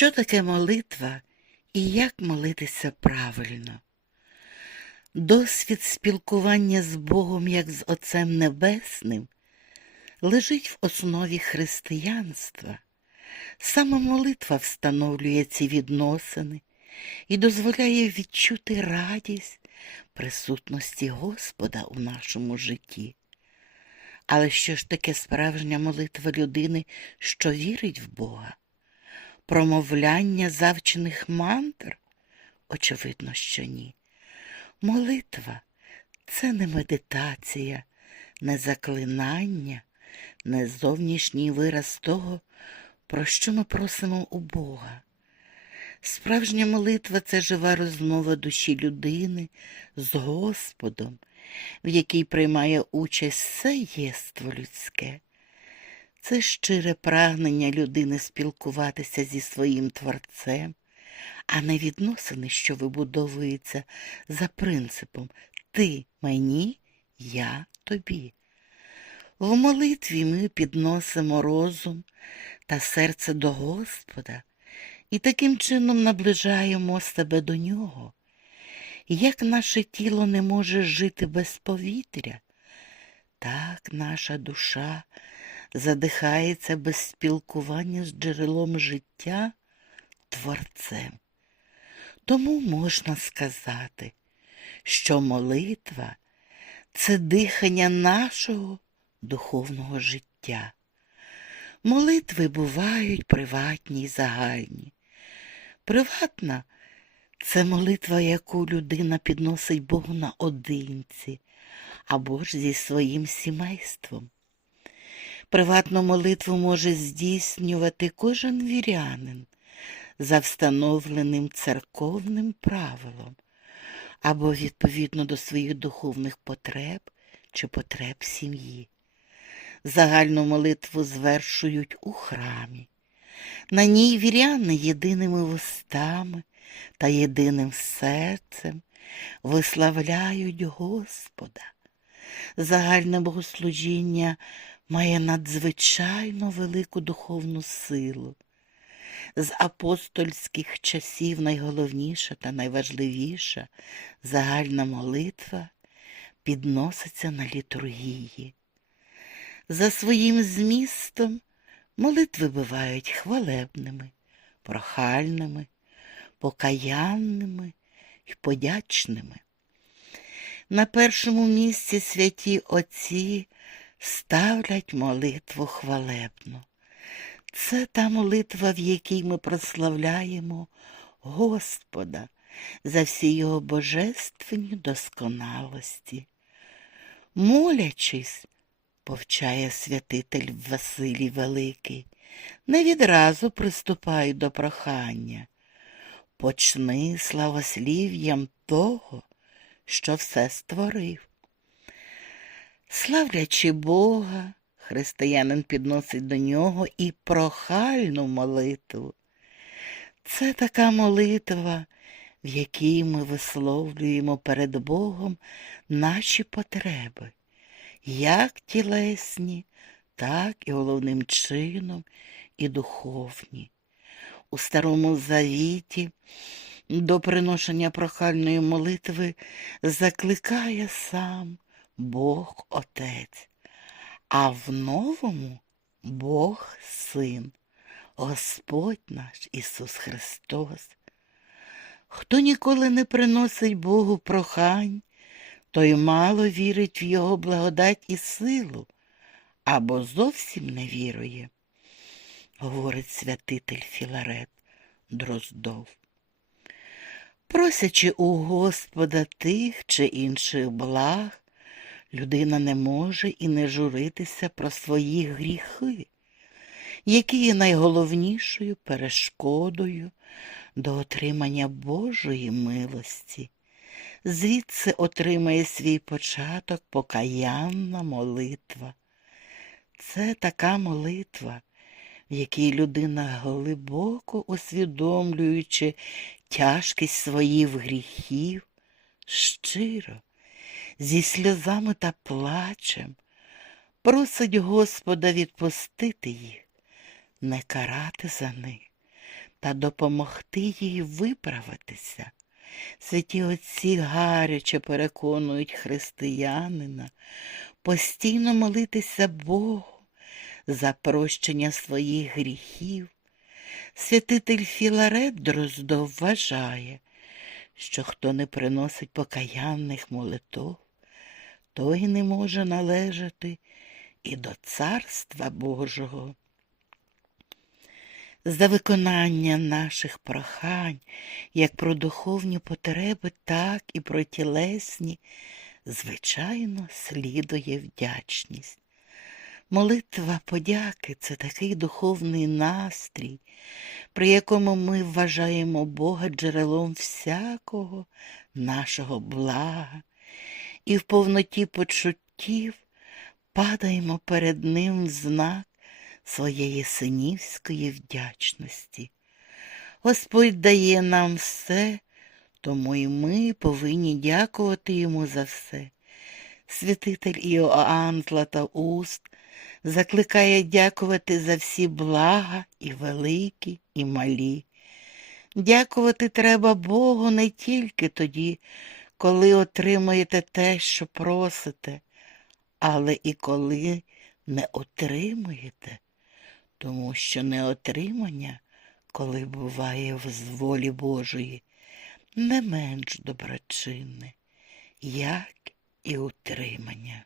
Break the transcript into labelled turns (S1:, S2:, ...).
S1: Що таке молитва і як молитися правильно? Досвід спілкування з Богом як з Отцем Небесним лежить в основі християнства. Саме молитва встановлює ці відносини і дозволяє відчути радість присутності Господа у нашому житті. Але що ж таке справжня молитва людини, що вірить в Бога? Промовляння завчених мантр? Очевидно, що ні. Молитва це не медитація, не заклинання, не зовнішній вираз того, про що ми просимо у Бога. Справжня молитва це жива розмова душі людини з Господом, в якій приймає участь все єство людське. Це щире прагнення людини спілкуватися зі своїм Творцем, а не відносини, що вибудовуються за принципом ти мені, я тобі. В молитві ми підносимо розум та серце до Господа і таким чином наближаємо себе до Нього. Як наше тіло не може жити без повітря, так наша душа задихається без спілкування з джерелом життя Творцем. Тому можна сказати, що молитва це дихання нашого духовного життя. Молитви бувають приватні й загальні. Приватна це молитва, яку людина підносить Богу наодинці або ж зі своїм сімейством. Приватну молитву може здійснювати кожен вірянин за встановленим церковним правилом або відповідно до своїх духовних потреб чи потреб сім'ї. Загальну молитву звершують у храмі. На ній віряни єдиними вустами та єдиним серцем виславляють Господа. Загальне богослужіння має надзвичайно велику духовну силу. З апостольських часів найголовніша та найважливіша загальна молитва підноситься на літургії. За своїм змістом молитви бувають хвалебними, прохальними, покаянними і подячними. На першому місці святі Отці ставлять молитву хвалебну. Це та молитва, в якій ми прославляємо Господа за всі його божественні досконалості. Молячись, повчає святитель Василій Великий, не відразу приступай до прохання. Почни славослів'ям того, що все створив. Славлячи Бога, християнин підносить до нього і прохальну молитву. Це така молитва, в якій ми висловлюємо перед Богом наші потреби, як тілесні, так і головним чином і духовні. У Старому Завіті до приношення прохальної молитви закликає сам Бог Отець, а в новому Бог Син, Господь наш Ісус Христос. Хто ніколи не приносить Богу прохань, той мало вірить в Його благодать і силу, або зовсім не вірує, говорить святитель Філарет Дроздов. Просячи у Господа тих чи інших благ, людина не може і не журитися про свої гріхи, які є найголовнішою перешкодою до отримання Божої милості. Звідси отримає свій початок покаянна молитва. Це така молитва, в якій людина, глибоко усвідомлюючи тяжкість своїх гріхів, щиро, зі сльозами та плачем, просить Господа відпустити їх, не карати за них, та допомогти їй виправитися. Святі отці гаряче переконують християнина постійно молитися Богу за прощення своїх гріхів. Святитель Філарет Дроздов вважає, що хто не приносить покаянних молитов, той не може належати і до Царства Божого. За виконання наших прохань, як про духовні потреби, так і про тілесні, звичайно, слідує вдячність. Молитва подяки це такий духовний настрій, при якому ми вважаємо Бога джерелом всякого нашого блага, і в повноті почуттів падаємо перед Ним в знак своєї синівської вдячності. Господь дає нам все, тому і ми повинні дякувати Йому за все. Святитель Іоанн Златоуст закликає дякувати за всі блага і великі, і малі. Дякувати треба Богу не тільки тоді, коли отримаєте те, що просите, але і коли не отримуєте, тому що неотримання, коли буває в зволі Божої, не менш доброчинне, як і утримання.